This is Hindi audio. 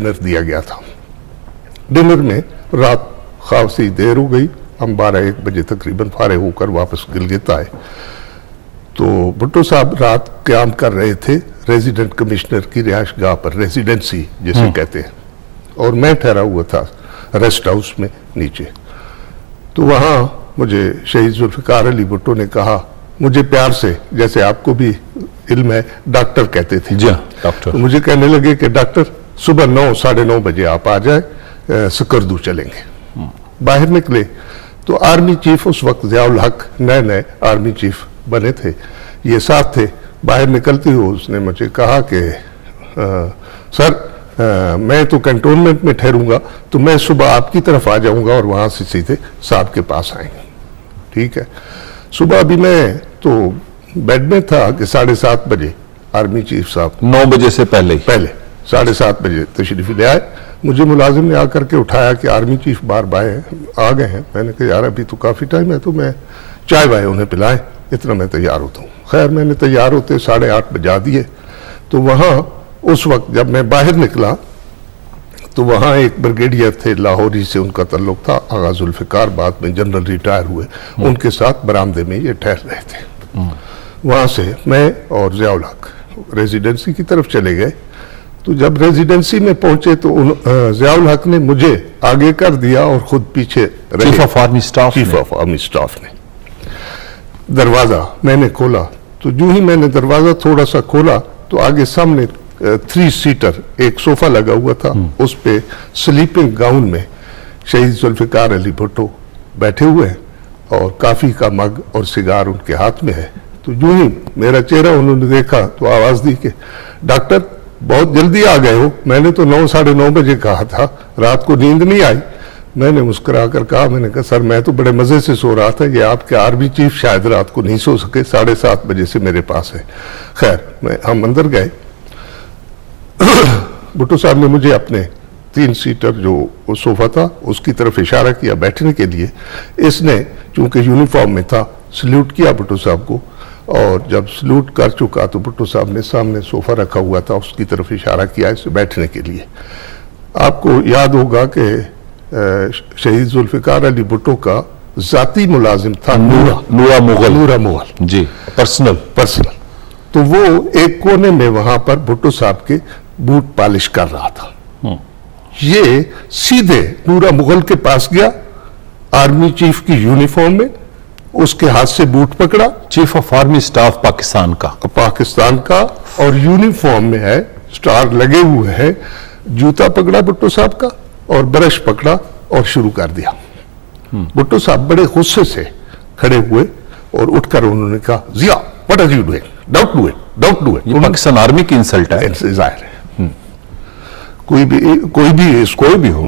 डिनर दिया गया था। डिनर में रात खासी देर हो गई, हम 12-1 बजे तकरीबन फारिग होकर वापस गिलगित आए। तो भुट्टो साहब रात क़याम कर रहे थे रेजिडेंट कमिश्नर की रिहाइश गाह पर, रेजिडेंसी जिसे कहते हैं, और मैं ठहरा हुआ था रेस्ट हाउस में नीचे। तो वहाँ मुझे शहीद जुल्फ़िकार अली भुट्टो ने कहा, मुझे प्यार से, जैसे आपको भी इल्म है, डॉक्टर कहते थे। जी डॉक्टर। तो मुझे कहने लगे कि डॉक्टर सुबह 9-9:30 बजे आप आ जाए, सकरदू चलेंगे। बाहर निकले तो आर्मी चीफ उस वक्त ज़ियाउल हक नए आर्मी चीफ बने थे, ये साथ थे। बाहर निकलते हुए उसने मुझे कहा कि सर मैं तो कैंटोनमेंट में ठहरूंगा, तो मैं सुबह आपकी तरफ आ जाऊंगा और वहां से सीधे साहब के पास आएंगे। ठीक है। सुबह अभी मैं तो बेड में था कि 7:30 बजे आर्मी चीफ साहब 9 बजे से पहले 7:30 बजे तशरीफ ले आए। मुझे मुलाजिम ने आकर के उठाया कि आर्मी चीफ बाहर आ गए हैं। मैंने कहा यार अभी तो काफ़ी टाइम है, तो मैं चाय वाय उन्हें पिलाए, इतना मैं तैयार होता हूँ। खैर मैंने तैयार होते 8:30 बजा दिए। तो वहाँ उस वक्त जब मैं बाहर निकला तो वहाँ एक ब्रिगेडियर थे, लाहौरी से उनका तल्लुक था, आगा जुल्फ़िकार, बाद में जनरल रिटायर हुए, उनके साथ बरामदे में ये ठहर रहे थे। वहाँ से मैं और ज़ियाउल हक रेजिडेंसी की तरफ चले गए। तो जब रेजिडेंसी में पहुंचे तो ज़ियाउल हक ने मुझे आगे कर दिया और खुद पीछे रहे। चीफ ऑफ आर्मी स्टाफ ने दरवाज़ा मैंने खोला, तो जो ही मैंने दरवाज़ा थोड़ा सा खोला तो आगे सामने 3 सीटर एक सोफा लगा हुआ था, उस पे स्लीपिंग गाउन में शहीद जुल्फ़िकार अली भुट्टो बैठे हुए हैं और काफ़ी का मग और सिगार उनके हाथ में है। तो जो ही मेरा चेहरा उन्होंने देखा तो आवाज़ दी कि डॉक्टर बहुत जल्दी आ गए हो। मैंने तो 9-9:30 बजे कहा था, रात को नींद नहीं आई। मैंने मुस्कुरा कर कहा, मैंने कहा सर मैं तो बड़े मज़े से सो रहा था, ये आपके आर्मी चीफ शायद रात को नहीं सो सके, 7:30 बजे से मेरे पास है। खैर हम अंदर गए। भुट्टो साहब ने मुझे अपने 3 सीटर जो सोफा था उसकी तरफ इशारा किया बैठने के लिए। इसने चूंकि यूनिफॉर्म में था सल्यूट किया भुट्टो साहब को, और जब सल्यूट कर चुका तो भुट्टो साहब ने सामने सोफा रखा हुआ था उसकी तरफ इशारा किया इसे बैठने के लिए। आपको याद होगा कि शहीद जुल्फ़िकार अली भुट्टो का जाती मुलाजिम था नूरा मुगल जी, पर्सनल। तो वो एक कोने में वहां पर भुट्टो साहब के बूट पॉलिश कर रहा था। ये सीधे नूरा मुगल के पास गया, आर्मी चीफ की यूनिफॉर्म में, उसके हाथ से बूट पकड़ा। Chief of army staff Pakistan का और यूनिफॉर्म में है, स्टार लगे हुए हैं। जूता पकड़ा भुट्टो साहब का और ब्रश पकड़ा और शुरू कर दिया। भुट्टो साहब बड़े गुस्से से खड़े हुए और उठकर उन्होंने कहा, Zia what are you doing, don't do it. ये पाकिस्तान आर्मी की इंसल्ट है। जाहिर है कोई भी हो,